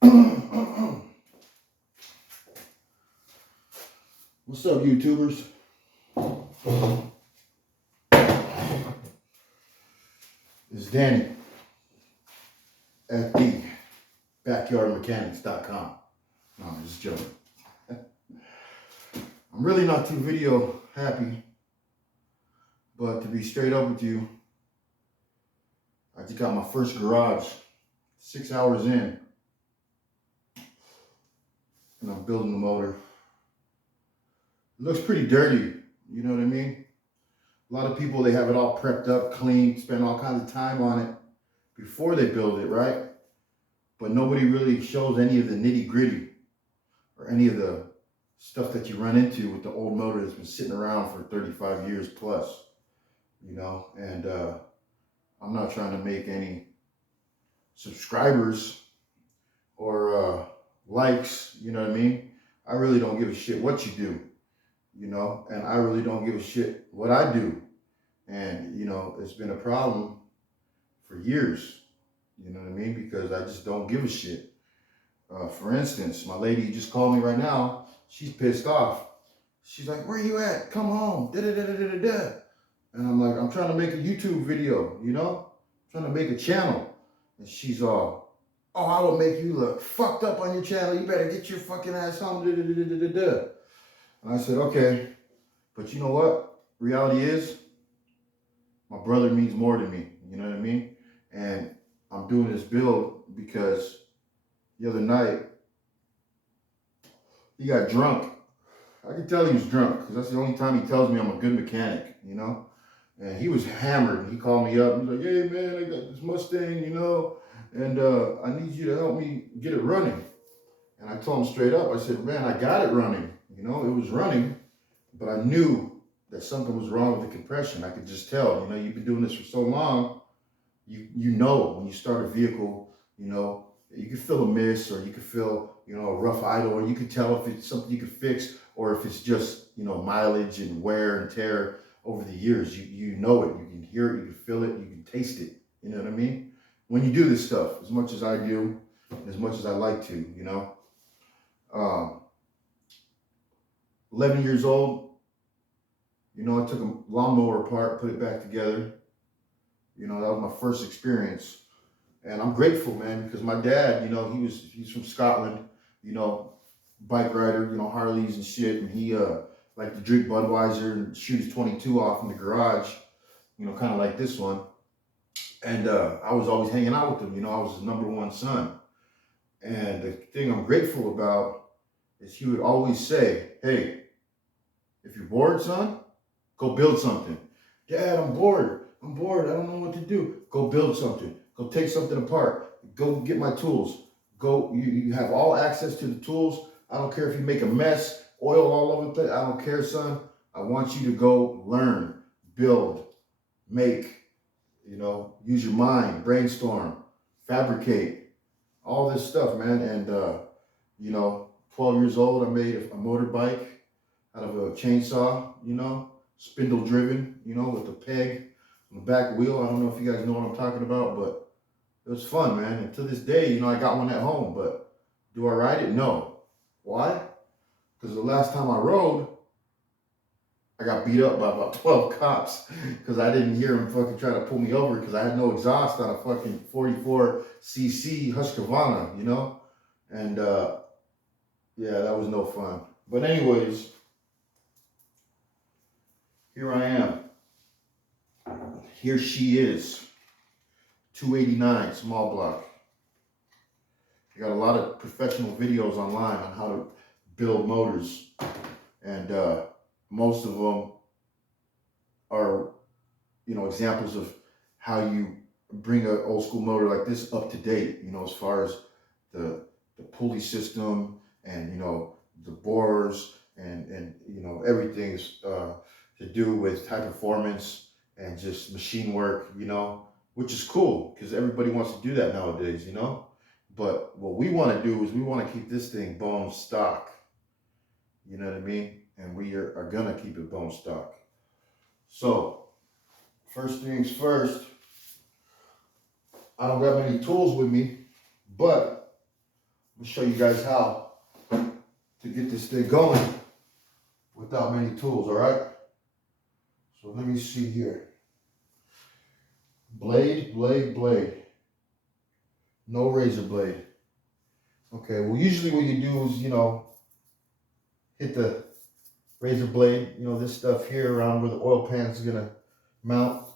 What's up, YouTubers? It's Danny at the backyardmechanics.com. No, I'm just joking. I'm really not too video happy, but to be straight up with you, I just got my first garage 6 hours in, and I'm building the motor. It looks pretty dirty, you know what I mean? A lot of people, they have it all prepped up, clean, spend all kinds of time on it before they build it, right? But nobody really shows any of the nitty gritty or any of the stuff that you run into with the old motor that's been sitting around for 35 years plus, you know? And I'm not trying to make any subscribers or likes, you know what I mean? I really don't give a shit what you do, you know? And I really don't give a shit what I do. And, you know, it's been a problem for years, you know what I mean? Because I just don't give a shit. For instance, my lady just called me right now. She's pissed off. She's like, "Where you at? Come home." Da, da, da, da, da, da. And I'm like, "I'm trying to make a YouTube video, you know? I'm trying to make a channel." And she's all, "Oh, I will make you look fucked up on your channel. You better get your fucking ass home." Da, da, da, da, da, da. And I said, "Okay. But you know what? Reality is, my brother means more to me. You know what I mean? And I'm doing this build because the other night, he got drunk. I can tell he was drunk because that's the only time he tells me I'm a good mechanic, you know? And he was hammered. He called me up. He's like, "Hey, man, I got this Mustang, you know, and I need you to help me get it running." And I told him straight up, I said, "Man, I got it running. You know, it was running, but I knew that something was wrong with the compression. I could just tell, you know, you've been doing this for so long, you know when you start a vehicle, you know, you can feel a miss, or you can feel, you know, a rough idle, or you can tell if it's something you can fix, or if it's just, you know, mileage and wear and tear over the years. You know it, you can hear it, you can feel it, you can taste it. You know what I mean? When you do this stuff, as much as I do, as much as I like to, you know. 11 years old, you know, I took a lawnmower apart, put it back together. You know, that was my first experience. And I'm grateful, man, because my dad, you know, he's from Scotland, you know, bike rider, you know, Harleys and shit. And he liked to drink Budweiser and shoot his 22 off in the garage, you know, kind of like this one. And I was always hanging out with him, you know, I was his number one son. And the thing I'm grateful about is he would always say, "Hey, if you're bored, son, go build something." "Dad, I'm bored. I'm bored. I don't know what to do." "Go build something. Go take something apart. Go get my tools. Go, you have all access to the tools. I don't care if you make a mess, oil all over the place. I don't care, son. I want you to go learn, build, make, you know, use your mind, brainstorm, fabricate, all this stuff, man." And, you know, 12 years old, I made a motorbike out of a chainsaw, you know, spindle driven, you know, with a peg on the back wheel. I don't know if you guys know what I'm talking about, but it was fun, man. And to this day, you know, I got one at home, but do I ride it? No. Why? Because the last time I rode, I got beat up by about 12 cops because I didn't hear them fucking try to pull me over because I had no exhaust on a fucking 44cc Husqvarna, you know? And yeah, that was no fun. But anyways, here I am. Here she is. 289 small block. I got a lot of professional videos online on how to build motors, and most of them are, you know, examples of how you bring an old school motor like this up to date, you know, as far as the pulley system and, you know, the borers and you know, everything is to do with high performance and just machine work, you know, which is cool because everybody wants to do that nowadays, you know. But what we want to do is we want to keep this thing bone stock, you know what I mean? And we are gonna keep it bone stock. So first things first, I don't got many tools with me, but I'm gonna show you guys how to get this thing going without many tools, all right? So let me see here. Blade, blade, blade. No razor blade. Okay, well usually what you do is, hit the razor blade, this stuff here around where the oil pan is gonna mount,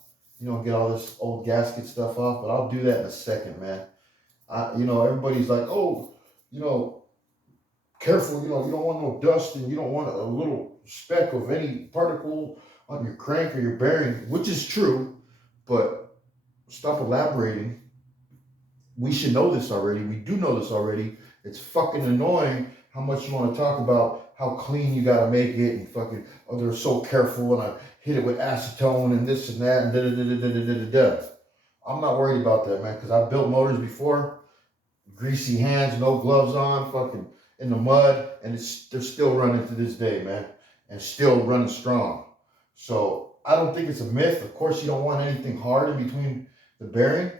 get all this old gasket stuff off, but I'll do that in a second, man. Everybody's like, oh, careful, you don't want no dust and you don't want a little speck of any particle on your crank or your bearing, which is true, but stop elaborating. We should know this already. We do know this already. It's fucking annoying how much you want to talk about how clean you got to make it and fucking, oh, they're so careful and I hit it with acetone and this and that and da-da-da-da-da-da-da-da. I'm not worried about that, man, because I've built motors before, greasy hands, no gloves on, fucking in the mud, and they're still running to this day, man, and still running strong. So I don't think it's a myth. Of course, you don't want anything hard in between the bearing,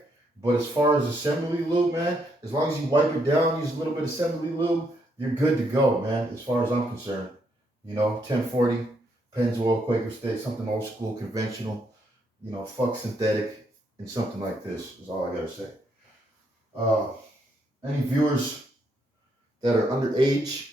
but as far as assembly lube, man, as long as you wipe it down, use a little bit of assembly lube, you're good to go, man, as far as I'm concerned. 1040, Pennzoil, Quaker State, something old school, conventional, fuck synthetic, and something like this is all I gotta say. Any viewers that are underage,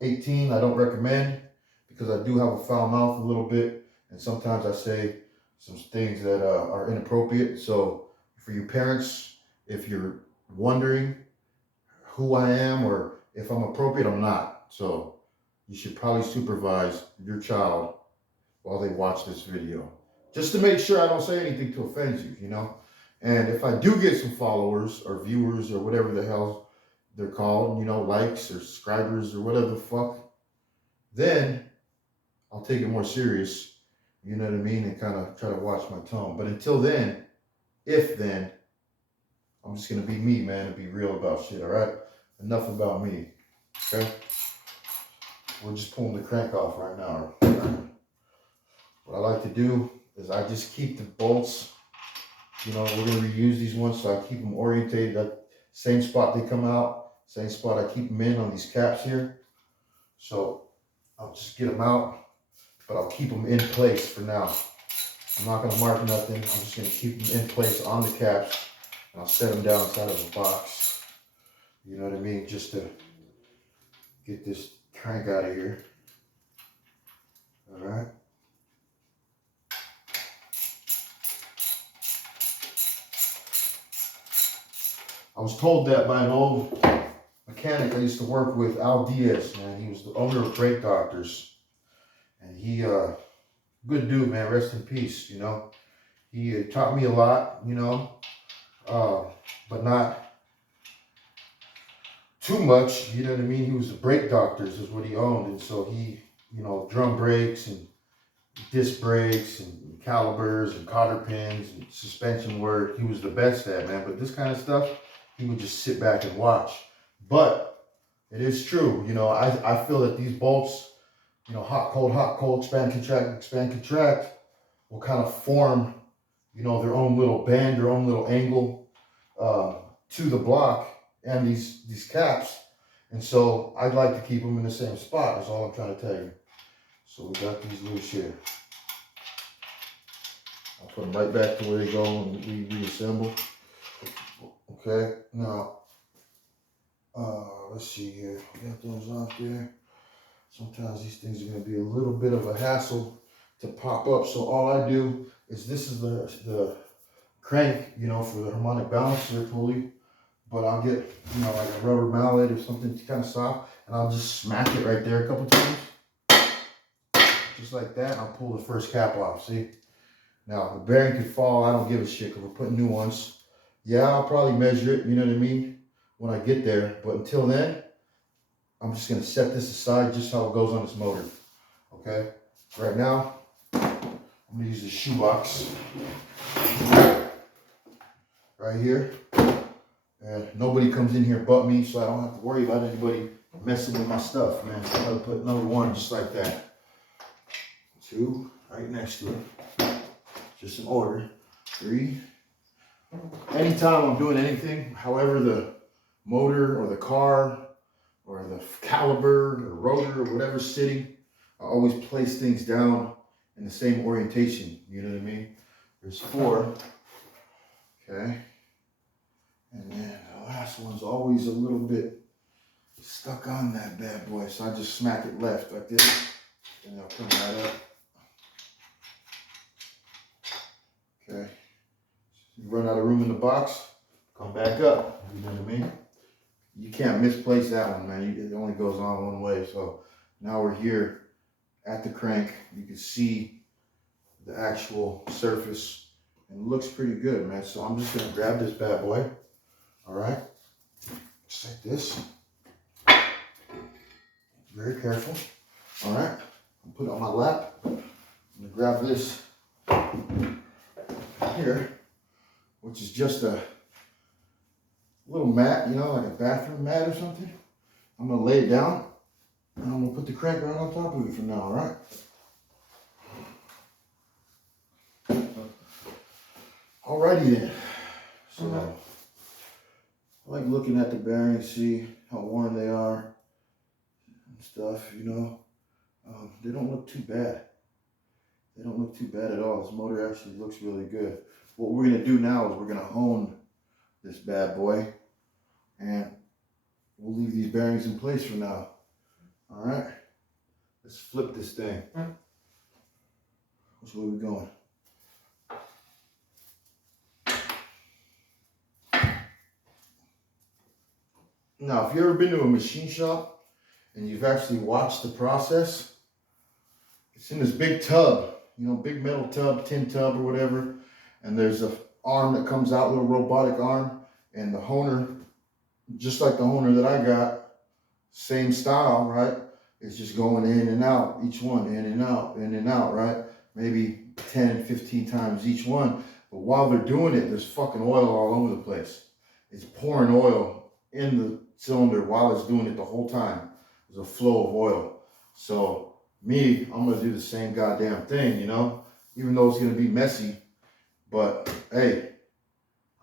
18, I don't recommend, because I do have a foul mouth a little bit, and sometimes I say some things that are inappropriate. So for you parents, if you're wondering who I am or if I'm appropriate, I'm not. So you should probably supervise your child while they watch this video, just to make sure I don't say anything to offend you, And if I do get some followers or viewers or whatever the hell they're called, likes or subscribers or whatever the fuck, then I'll take it more serious, you know what I mean, and kind of try to watch my tone. But until then, I'm just going to be me, man, and be real about shit, all right? Enough about me, okay? We're just pulling the crank off right now. What I like to do is I just keep the bolts, we're going to reuse these ones, so I keep them orientated at same spot they come out, same spot I keep them in on these caps here. So I'll just get them out, but I'll keep them in place for now. I'm not going to mark nothing. I'm just going to keep them in place on the caps, and I'll set them down inside of a box. You know what I mean? Just to get this crank out of here. All right. I was told that by an old mechanic I used to work with, Al Diaz, man. He was the owner of Brake Doctors. And he, good dude, man, rest in peace, He taught me a lot, but not too much, you know what I mean? He was the Brake Doctors is what he owned. And so he, drum brakes and disc brakes and calipers and cotter pins and suspension work. He was the best at, man. But this kind of stuff, he would just sit back and watch. But it is true, I feel that these bolts, hot, cold, expand, contract, will kind of form, their own little bend, their own little angle to the block and these caps. And so I'd like to keep them in the same spot, is all I'm trying to tell you. So we got these loose here. I'll put them right back to where they go when we reassemble. Okay, now, let's see here. We got those off there. Sometimes these things are going to be a little bit of a hassle to pop up. So all I do is, this is the crank, for the harmonic balancer pulley. But I'll get, like a rubber mallet or something kind of soft, and I'll just smack it right there a couple times. Just like that, and I'll pull the first cap off, see? Now, the bearing could fall. I don't give a shit, because we're putting new ones. Yeah, I'll probably measure it, you know what I mean, when I get there. But until then, I'm just going to set this aside just how it goes on this motor. Okay? Right now, I'm going to use the shoebox right here. And nobody comes in here but me, so I don't have to worry about anybody messing with my stuff, man. So I'm going to put another one just like that. 2 right next to it. Just in order. 3. Anytime I'm doing anything, however the motor or the car or the caliber or rotor or whatever's sitting, I always place things down in the same orientation. You know what I mean? There's 4. Okay. And then the last one's always a little bit stuck on that bad boy. So I just smack it left like this and it'll come right up. Okay. You run out of room in the box, come back up. You know what I mean? You can't misplace that one, man. It only goes on one way. So now we're here at the crank. You can see the actual surface and it looks pretty good, man. So I'm just gonna grab this bad boy. All right, just like this. Very careful. All right, I'll put it on my lap. I'm gonna grab this here, which is just a little mat, you know, like a bathroom mat or something. I'm gonna lay it down and I'm gonna put the crank right on top of it for now, all right? Alrighty then. So I like looking at the bearings, see how worn they are and stuff, you know. They don't look too bad. They don't look too bad at all. This motor actually looks really good. What we're gonna do now is we're gonna hone this bad boy and we'll leave these bearings in place for now. All right, let's flip this thing. Which way are we going? Now, if you've ever been to a machine shop and you've actually watched the process, it's in this big tub, you know, big metal tub, tin tub or whatever, and there's a arm that comes out, a little robotic arm, and the honer, just like the honer that I got, same style, right? It's just going in and out, each one, in and out, right? Maybe 10, 15 times each one. But while they're doing it, there's fucking oil all over the place. It's pouring oil in the cylinder while it's doing it the whole time. There's a flow of oil. So me, I'm gonna do the same goddamn thing, you know? Even though it's gonna be messy, but hey,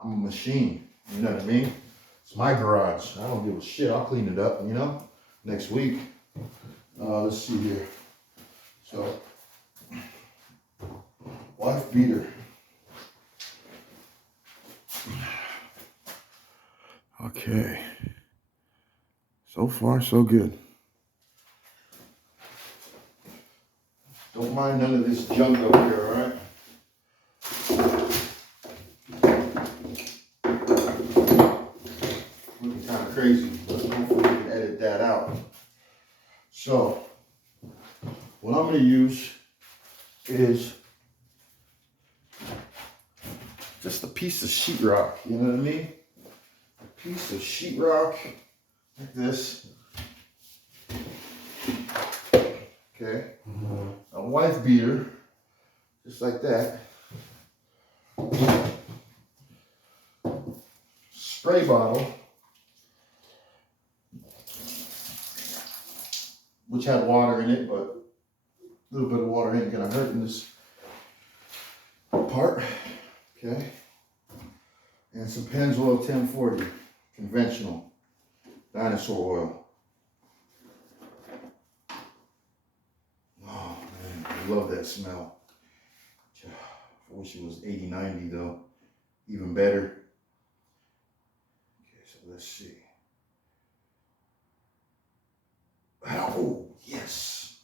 I'm a machine, you know what I mean? It's my garage. I don't give a shit. I'll clean it up, you know, next week. Let's see here. So, wife beater. Okay. So far, so good. Don't mind none of this junk up here, all right? Looking kind of crazy, but hopefully we can edit that out. So, what I'm going to use is just a piece of sheetrock, you know what I mean? A piece of sheetrock like this. Okay. A wife beater, just like that. Spray bottle, which had water in it, but a little bit of water ain't gonna hurt in this part. Okay. And some Pennzoil 1040, conventional, dinosaur oil. Oh man, I love that smell. I wish it was 80, 90 though, even better. Okay, so let's see. Oh, yes.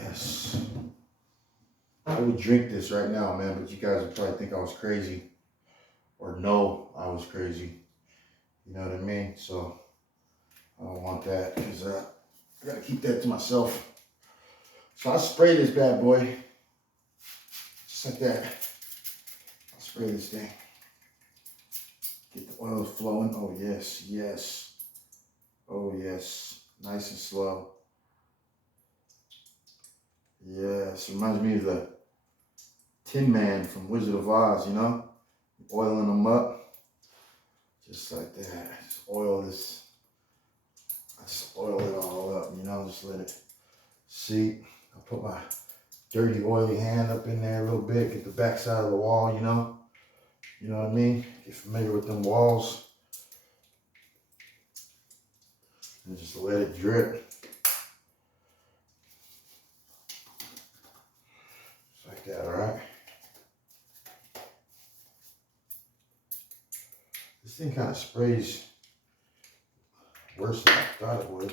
Yes. I would drink this right now, man, but you guys would probably think I was crazy. Or no, I was crazy. You know what I mean? So I don't want that because I gotta keep that to myself. So I spray this bad boy just like that. I'll spray this thing. Get the oil flowing. Oh yes, yes. Oh yes, nice and slow. Yes, reminds me of the Tin Man from Wizard of Oz, you know? Oiling them up, just like that. Just oil this. I just oil it all up, you know, just let it seep. I put my dirty, oily hand up in there a little bit, get the back side of the wall, you know? You know what I mean? Get familiar with them walls. and just let it drip. Just like that, all right? This thing kind of sprays worse than I thought it would.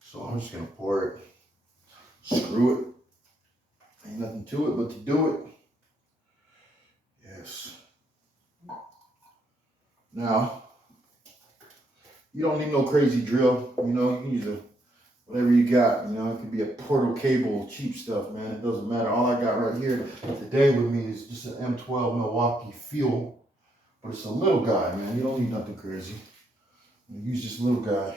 So I'm just gonna pour it, screw it. Ain't nothing to it but to do it. Yes. Now, you don't need no crazy drill. You know, you can use whatever you got. You know, it could be a portal cable, cheap stuff, man. It doesn't matter. All I got right here today with me is just an M12 Milwaukee Fuel. But it's a little guy, man. You don't need nothing crazy. Use this little guy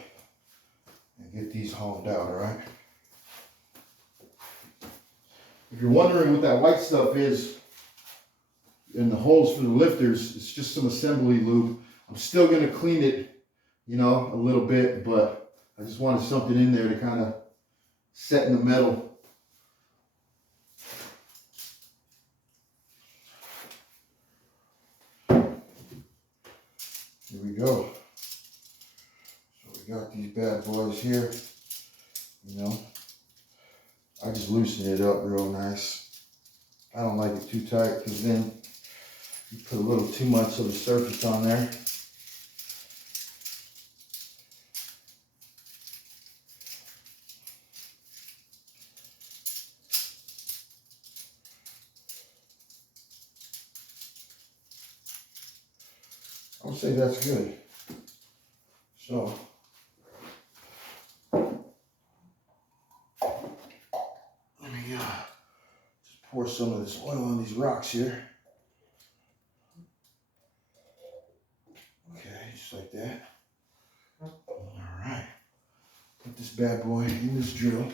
and get these homed out, all right? If you're wondering what that white stuff is in the holes for the lifters, it's just some assembly lube. I'm still gonna clean it, you know, a little bit, but I just wanted something in there to kind of set in the metal. Here we go. So we got these bad boys here, you know. I just loosen it up real nice. I don't like it too tight because then you put a little too much of the surface on there. I would say that's good. So, let me just pour some of this oil on these rocks here. Okay, just like that. All right. Put this bad boy in this drill.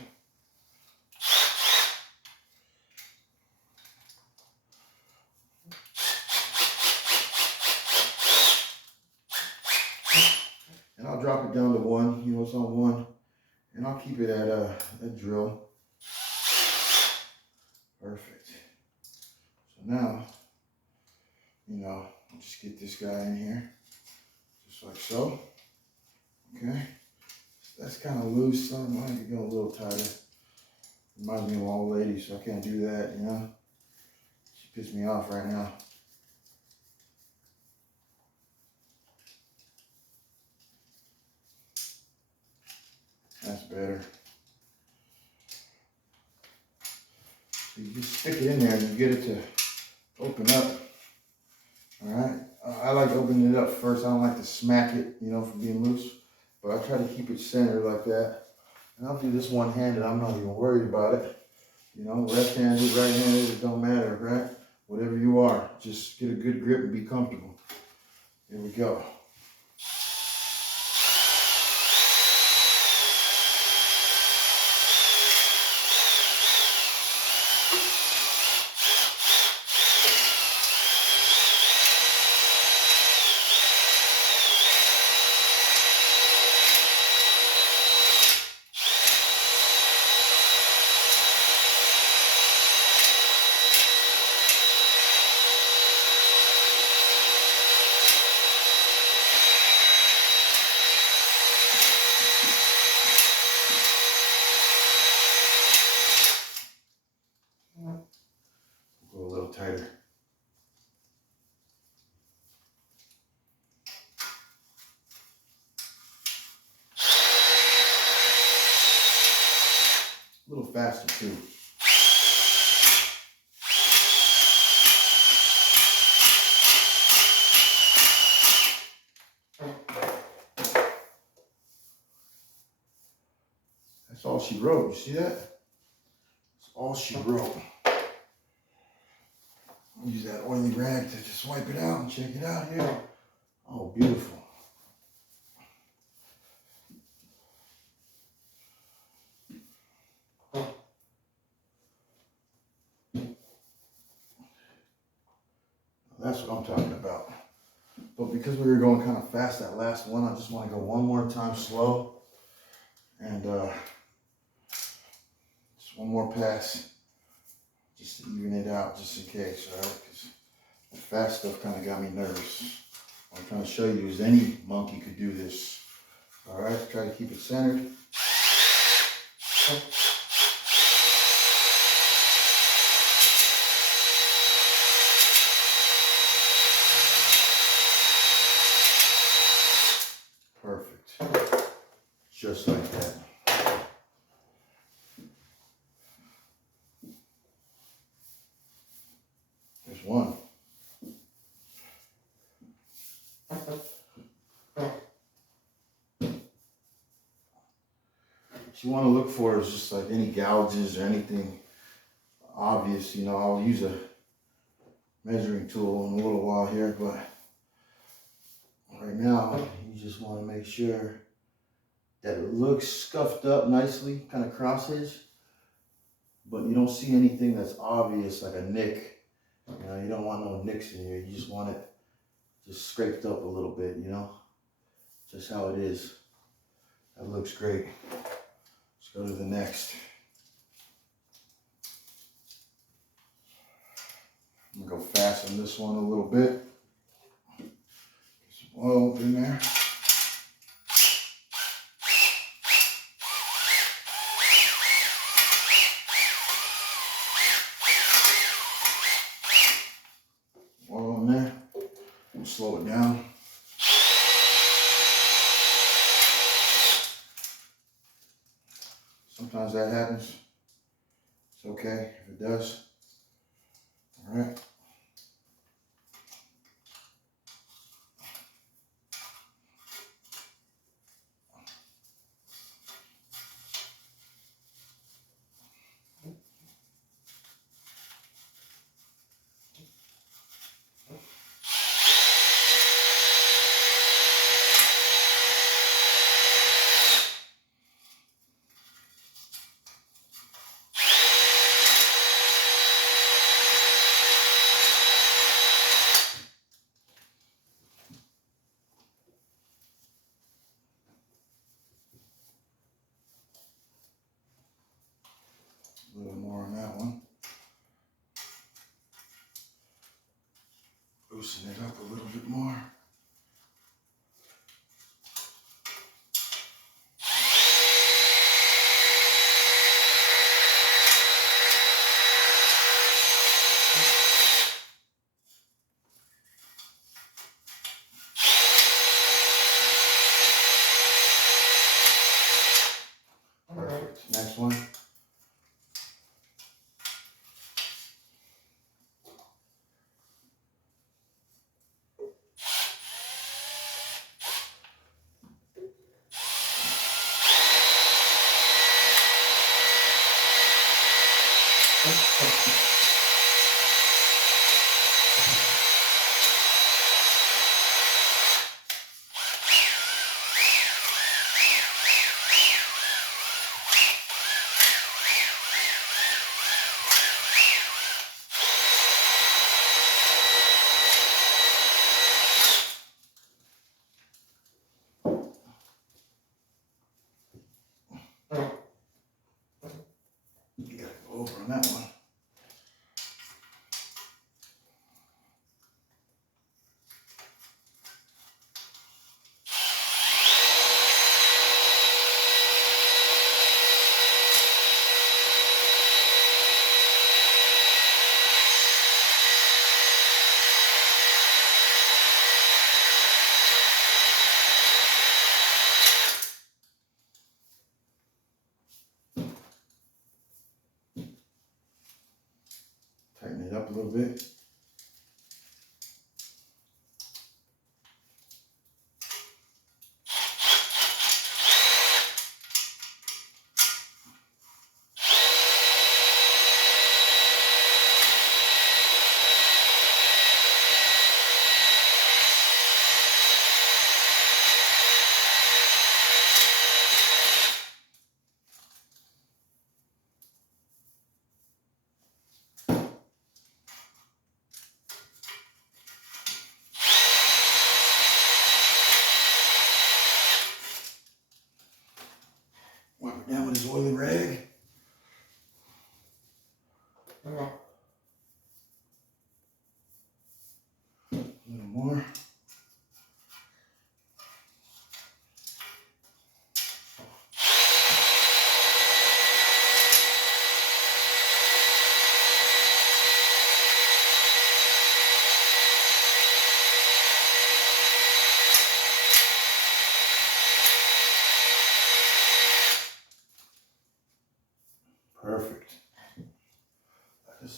And I'll drop it down to 1, you know, it's on 1. And I'll keep it at a drill. Perfect. So now, you know, I'll just get this guy in here. Just like so. Okay. That's kind of loose. So I might need to go a little tighter. Reminds me of an old lady, so I can't do that, you know. She pissed me off right now. That's better. So you just stick it in there and you get it to open up. All right. I like opening it up first. I don't like to smack it, you know, from being loose. But I try to keep it centered like that. And I'll do this one-handed. I'm not even worried about it. You know, left-handed, right-handed, it don't matter, right? Whatever you are, just get a good grip and be comfortable. Here we go. Go a little tighter. A little faster too. That's all she wrote. You see that? That's all she wrote. Use that oily rag to just wipe it out and check it out here. Oh, beautiful. That's what I'm talking about. But because we were going kind of fast that last one, I just want to go one more time slow. And just one more pass. just to even it out, just in case, all right? Because the fast stuff kind of got me nervous. What I'm trying to show you is any monkey could do this. All right, try to keep it centered. Perfect. Just like that. There's one. What you want to look for is just like any gouges or anything obvious. You know, I'll use a measuring tool in a little while here, but right now you just want to make sure that it looks scuffed up nicely, kind of crosses, but you don't see anything that's obvious like a nick. You know, you don't want no nicks in here. You just want it just scraped up a little bit, you know, just how it is. That looks great. Let's go to the next. I'm gonna go fast on this one a little bit. Get some oil in there. Oil in there. We'll slow it down. Sometimes that happens. It's okay if it does. All right. A little more on that one. Loosen it up a little bit more. Perfect. Next one. You gotta go over on that one.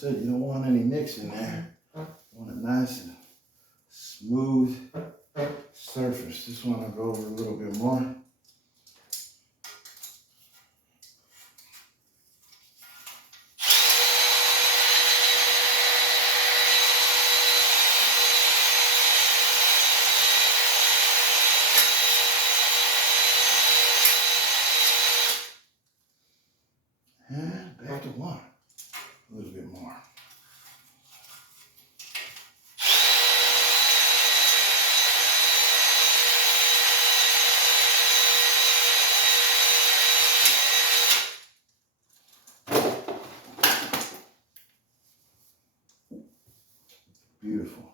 it. You don't want any nicks in there. You want a nice and smooth surface. This one I'll go over a little bit more. And back to one. A little bit more. Beautiful.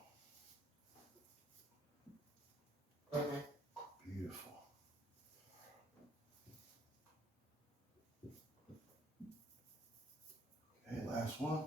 Beautiful. Okay, last one.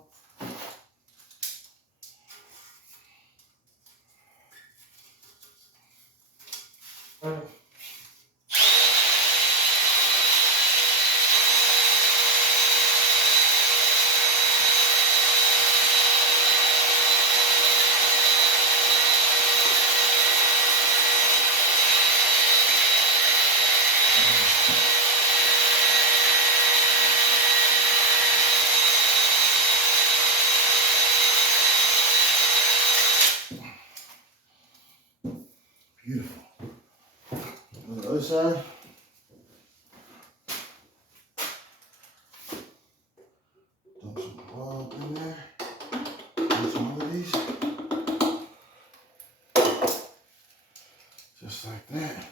Beautiful. On the other side. Dump some oil in there. Put some of these. Just like that.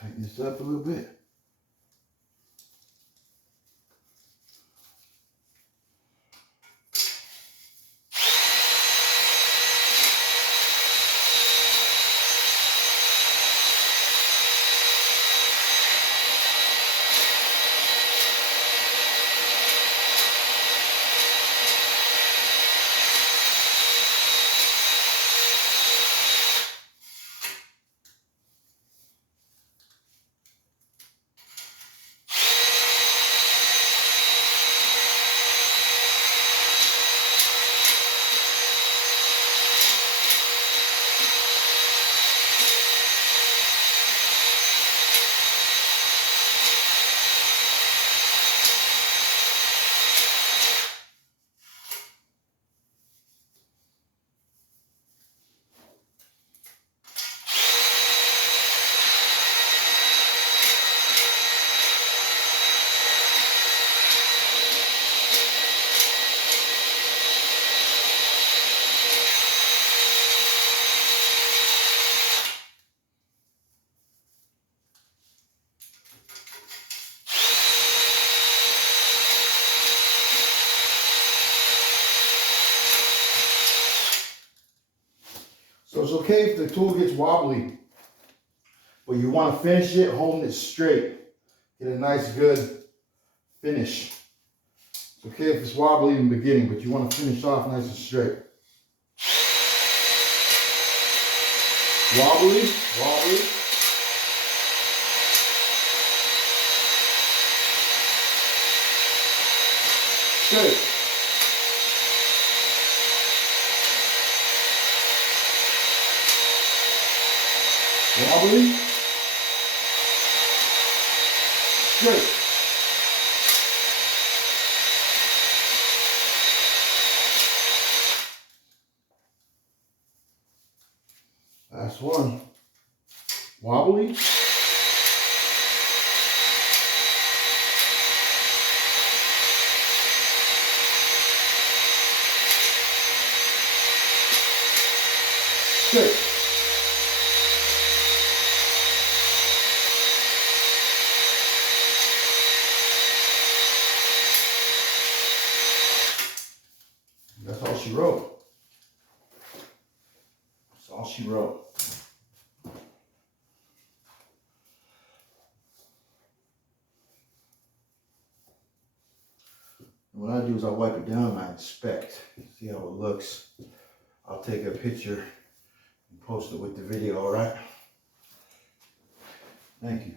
Tighten this up a little bit. So it's okay if the tool gets wobbly, but you want to finish it holding it straight. Get a nice, good finish. It's okay if it's wobbly in the beginning, but you want to finish off nice and straight. Wobbly, wobbly. Straight. Wobbly. Straight. Last one. Wobbly. Straight. she wrote. That's all she wrote. What I do is I wipe it down and I inspect, see how it looks. I'll take a picture and post it with the video, all right? Thank you.